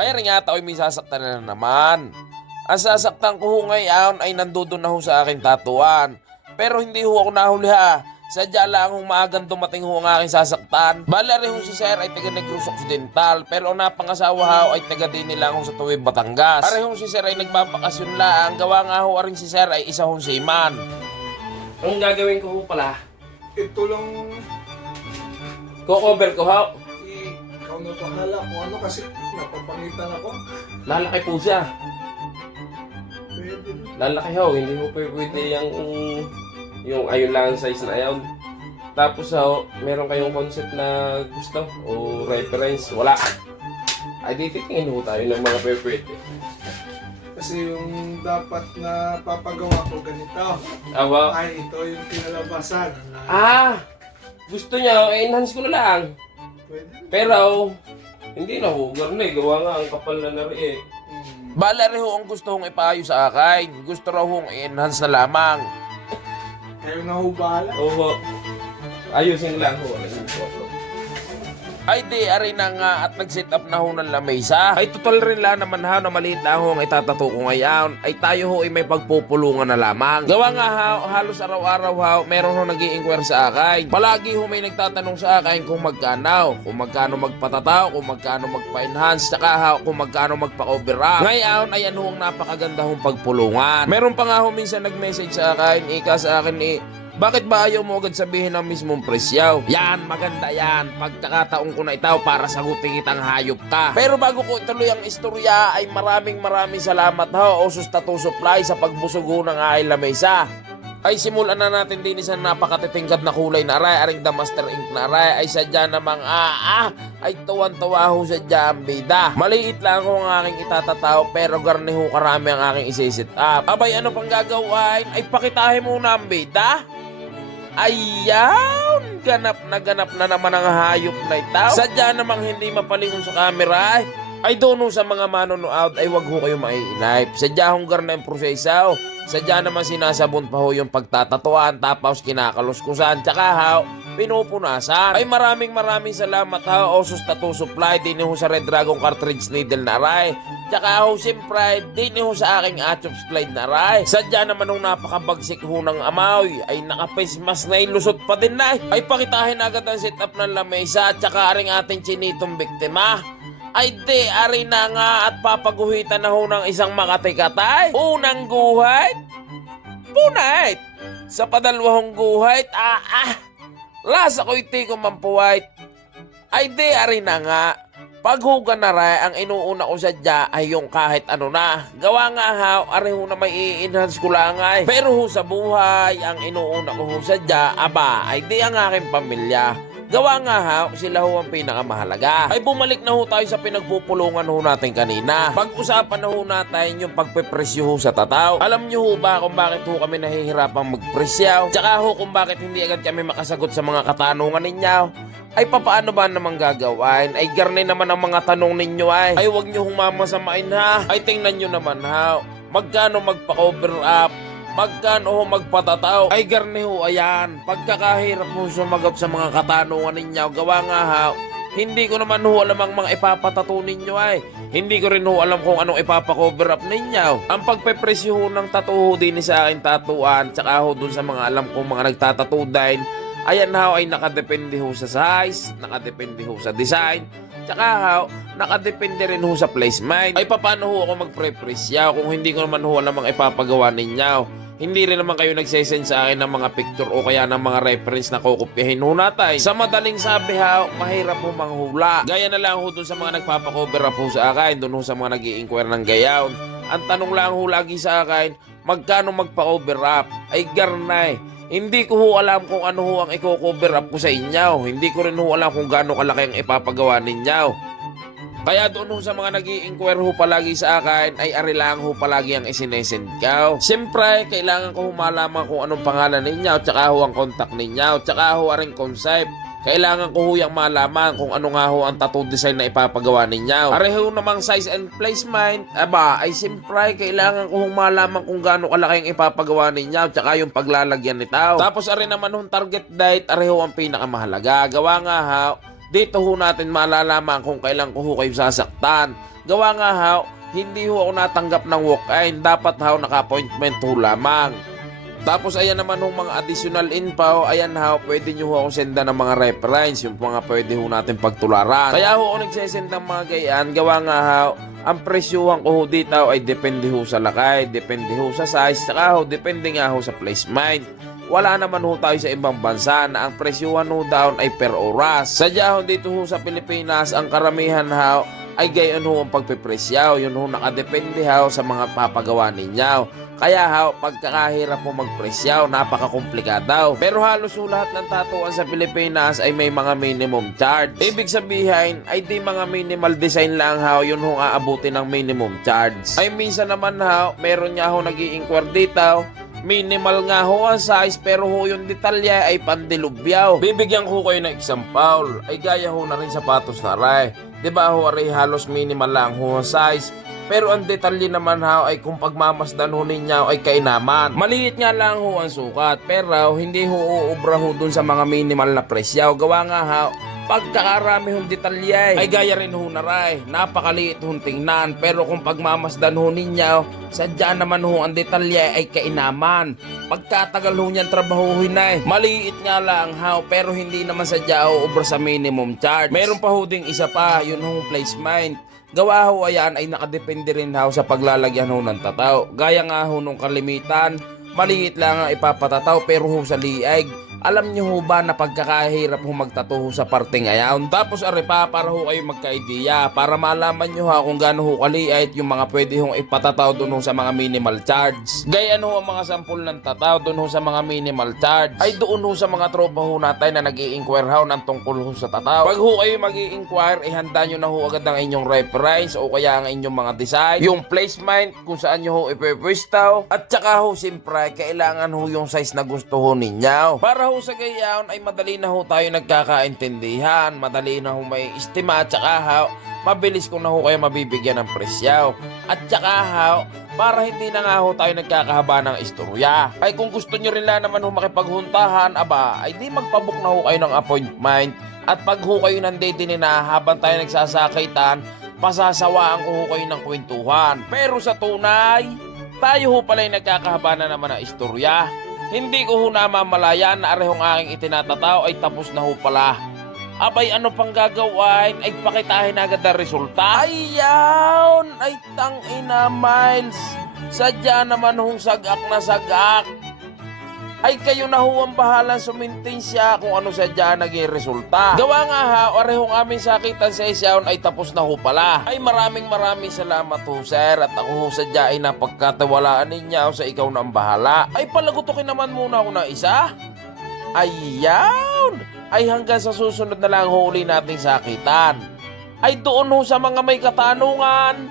Ay rin nga tao'y may sasaktan na naman. Ang sasaktan ko ho ngayon ay nandoon na ho sa aking tatuan. Pero hindi ho ako nahuli ha. Sadya lang hong maagang dumating ho ang aking sasaktan. Bala rin ho si Sir ay taga Negros Occidental. Pero ang napangasawa ho ay taga din nila ho sa Tuwid, Batangas. Pare ho si Sir ay nagbabakasyon lang. Gawa nga ho rin si Sir ay isa hong seaman. Ang gagawin ko ho pala, Ito lang, ko-cover ko ho. ikaw na bahala kung ano kasi napapangitan ako. Lalaki po siya. Pwede. Lalaki ho, hindi mo pwede yung ayun lang ang size na ayun. Tapos ho, meron kayong concept na gusto o reference, wala. Ay di titingin ho tayo ng mga pwede. Kasi yung dapat na papagawa ko ganito. Awa. Ay, ito yung kinalabasan. Gusto niya, enhance ko na lang. Pwede. Pero, hindi na ho, garne, gawa nga ang kapal na nari eh. Bala rin ho ang gusto hong ipaayos sa akin. Gusto raw hong enhance na lamang. Kayo na ho bahala. Oo. Ayusin lang ho. Ay di, ari na nga at nag-set up na ho ng lamesa. Ay total rin lang naman ha na maliit lang ho ang itatato ko ngayon. Ay tayo ho ay may pagpupulungan na lamang. Gawa nga ha, halos araw-araw ha, meron ho nag-i-inquire sa akin. Palagi ho may nagtatanong sa akin kung magkano magpatataw, kung magkano magpa-enhance, saka ha, kung magkano magpa-cover up. Ngayon, ayan ho ang napakaganda hong pagpulungan. Meron pa nga ho minsan nag-message sa akin, sa akin bakit ba ayaw mo agad sabihin ang mismong presyaw? Yan, maganda yan. Pagkakataon ko na itaw para sagutin kitang hayop ka. Pero bago ko ituloy ang istorya ay maraming salamat ha Osus Tattoo Supply sa pagbusugo ng aking lamesa. Ay simulan na natin din isang napakatitingkad na kulay na aray, aring The Master Ink na aray, ay sadya namang ay tuwan-tuwa ho sadya ang bida. Maliit lang ho ang aking itatataw pero garni ho karami ang aking isisit up. Abay ano pang gagawin? Ay pakitahin muna ang bida. Ayan! Ganap na naman ang hayop na itaw. Sadya namang hindi mapalingon sa camera ay doon sa mga manonood ay wag ho kayo maiinip. Sadya hong garna yung prosesaw. Sadya naman sinasabon pa ho yung pagtatatuan tapos kinakaluskusan tsaka ha pinupunasan. Ay maraming salamat ha Osus Tattoo Supply din ho sa Red Dragon Cartridge Needle na aray. Tsaka ho siyempre din ho sa aking Achop Slide na aray. Sadya naman nung napakabagsik ho ng amoy ay naka-face mask na ilusot pa din na ay pakitahin agad ang setup ng lamesa tsaka aring ating chinitong biktima. Ay di, ari na nga at papaguhitan na ho ng isang makatikatay. Unang guhit, punait. Sa padalawang guhit, lasa ko'y tiko mampuwait. Ay di, ari na nga. Paghugan na rin, ang inuuna ko sadya ay yung kahit ano na. Gawa nga ha, ari ho na may i-enhance ko lang ay. Pero ho sa buhay, ang inuuna ko ho sadya, ay di ang aking pamilya. Gawa nga ha, sila ho ang pinakamahalaga. Ay bumalik na ho tayo sa pinagpupulungan ho natin kanina. Pag-usapan na ho natin yung pagpepresyo ho sa tataw. Alam nyo ho ba kung bakit ho kami nahihirapang magpresyaw? Tsaka ho kung bakit hindi agad kami makasagot sa mga katanungan ninyo? Ay papaano ba namang gagawin? Ay garne naman ang mga tanong ninyo ay. Ay wag nyo hong mamasamain ha. Ay tingnan nyo naman ha. Magkano magpa-cover up? Magkano ho magpatataw? Ay garne ho ayan. Pagkakahirap ho sumagot sa mga katanungan ninyo. Gawa nga ha. Hindi ko naman ho alam ang mga ipapatato ninyo ay. Hindi ko rin ho alam kung anong ipapakover up ninyo. Ang pagpepresyo ho ng tattoo ho din sa akin tatuan. Tsaka ho dun sa mga alam kong mga nagtatattoo din. Ayan ho ay nakadepende ho sa size. Nakadepende ho sa design. Tsaka ho, nakadepende rin ho sa placement. Ay paano ho ako magprepresya kung hindi ko naman ho alam ang ipapagawa ninyo. Hindi rin naman kayo nagsesend sa akin ng mga picture o kaya ng mga reference na kukopyahin ho natin. Sa madaling sabi ha, mahirap ho manghula. Gaya na lang ho dun sa mga nagpapakover up ho sa akin, dun ho sa mga nag-i-inquire ng gayaon. Ang tanong lang ho lagi sa akin, magkano magpa-cover up? Ay garnay. Hindi ko ho alam kung ano ho ang i-cover up ko sa inyo. Hindi ko rin ho alam kung gaano kalaki ang ipapagawa ninyo. Kaya doon ho sa mga nag-i-inquire ho palagi sa akin ay ari lang ho palagi ang isinesend ko. Siyempre, kailangan ko ho malaman kung anong pangalan ninyo tsaka ho ang contact ninyo tsaka ho aring concept. Kailangan ko ho yung malaman kung ano nga ho ang tattoo design na ipapagawa ninyo. Areho namang size and placement, ay siyempre kailangan ko ho malaman kung gaano kalaki ang ipapagawa ninyo tsaka yung paglalagyan nito. Tapos ari naman hong target date, areho ang pinakamahalaga. Gawa nga ha, dito ho natin malalaman kung kailan ko ho kayo sasaktan. Gawa nga ho, hindi ho ako natanggap ng walk-in. Dapat ho naka-appointment ho lamang. Tapos ayan naman hong mga additional info, ayan ho, pwede nyo ho akong senda ng mga reference, yung mga pwede ho natin pagtularan. Kaya ho ako nagsesend ng mga gayaan, gawa nga ho, ang presyuhan ko ho dito ay depende ho sa lakay, depende ho sa size, saka ho, depende nga ho sa placement. Wala naman ho tayo sa ibang bansa na ang presyuhan ho down ay per oras. Sadya ho dito ho sa Pilipinas, ang karamihan ho ay gayon ho ang pagpipresyaw. Yun ho nakadepende ho sa mga papagawa ninyo. Kaya ho, pagkakahirap po magpresyaw, napakakomplikado. Pero halos ho lahat ng tatuan sa Pilipinas ay may mga minimum charge. Ibig sabihin ay di mga minimal design lang ho, yun ho aabutin ng minimum charge. Ay minsan naman ho, meron nga ho nag-i-inquire dito, minimal nga ho ang size pero ho yung detalye ay pandilubyaw. Bibigyan ko kayo ng example, ay gaya ho na rin sapatos na aray. Diba ho aray halos minimal lang ho ang size. Pero ang detalye naman ho ay kung pagmamasdan ho ninyo ay kainaman. Maliit nga lang ho ang sukat pero hindi ho uubra ho dun sa mga minimal na presyaw. Gawa nga ho, pagkakarami hong detalye ay gaya rin ho na ray. Napakaliit hong tingnan pero kung pagmamasdan ho ninyo, sadya naman ho ang detalye ay kainaman. Pagkatagal ho niyan trabahuhin na maliit nga lang ho pero hindi naman sadya ho ubra sa minimum charge. Meron pa ho ding isa pa, yun ho placement. Gawa ho ayan ay nakadepende rin ho sa paglalagyan ho ng tataw. Gaya nga ho nung kalimitan, maliit lang ang ipapatataw pero ho sa liig. Alam niyo ho ba na pagkakahirap ho magtato ho sa parteng ayan? Tapos arepa para ho kayo magka-idea para malaman niyo ha kung gaano ho kaliit yung mga pwede hong ipatataw doon ho sa mga minimal charge. Gayan ho ang mga sampol ng tataw doon ho sa mga minimal charge. Ay doon ho sa mga tropa ho natin na nag-i-inquire ho ng tungkol ho sa tataw. Pag ho kayo mag-i-inquire, ihanda nyo na ho agad ang inyong reference o kaya ang inyong mga design, yung placement kung saan nyo ho ipipwistaw, at saka ho siyempre kailangan ho yung size na gusto ho ninyo. Para ho sa gayaon ay madali na ho tayo nagkakaintindihan, madali na ho may estima, at saka ho, mabilis ko na ho kayo mabibigyan ng presyaw. At saka ho, para hindi na nga ho tayo nagkakahaba ng istorya. Ay kung gusto nyo rin lang naman ho makipaghuntahan, aba, ay di magpabook na ho kayo ng appointment. At pag ho kayo nandito na habang tayo nagsasakitan, pasasawaan ko ho kayo ng kwentuhan. Pero sa tunay, tayo ho pala'y nagkakahaba na naman ng istorya. Hindi ko ho namamalayan na arehong aking itinatataw ay tapos na ho pala. Abay ano pang gagawin ay pakitahin agad ang resulta. Ayaw! Ay tangina Miles! Sadya naman hong sagak na sagak. Ay kayo na ho ang bahalang sumintin siya kung ano sadya naging resulta. Gawa nga ha, arehong aming sakitan sa isyaon ay tapos na ho pala. Ay maraming salamat ho sir, at ako ho sadya ay napagkatawalaan ninyo sa ikaw na ang bahala. Ay palagutukin naman muna ako ng isa. Ayaw! Ay hanggang sa susunod na lang huli nating sakitan. Ay doon ho sa mga may katanungan,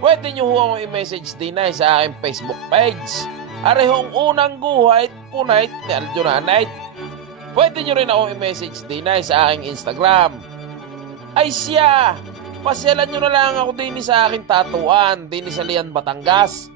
pwede nyo ho akong i-message din ay sa aking Facebook page. Arehong unang guhit, punait ni Aljonanite. Pwede nyo rin akong i-message din ay sa aking Instagram. Ay siya, pasyalan nyo na lang ako din sa aking tatuan, din sa Lian, Batangas.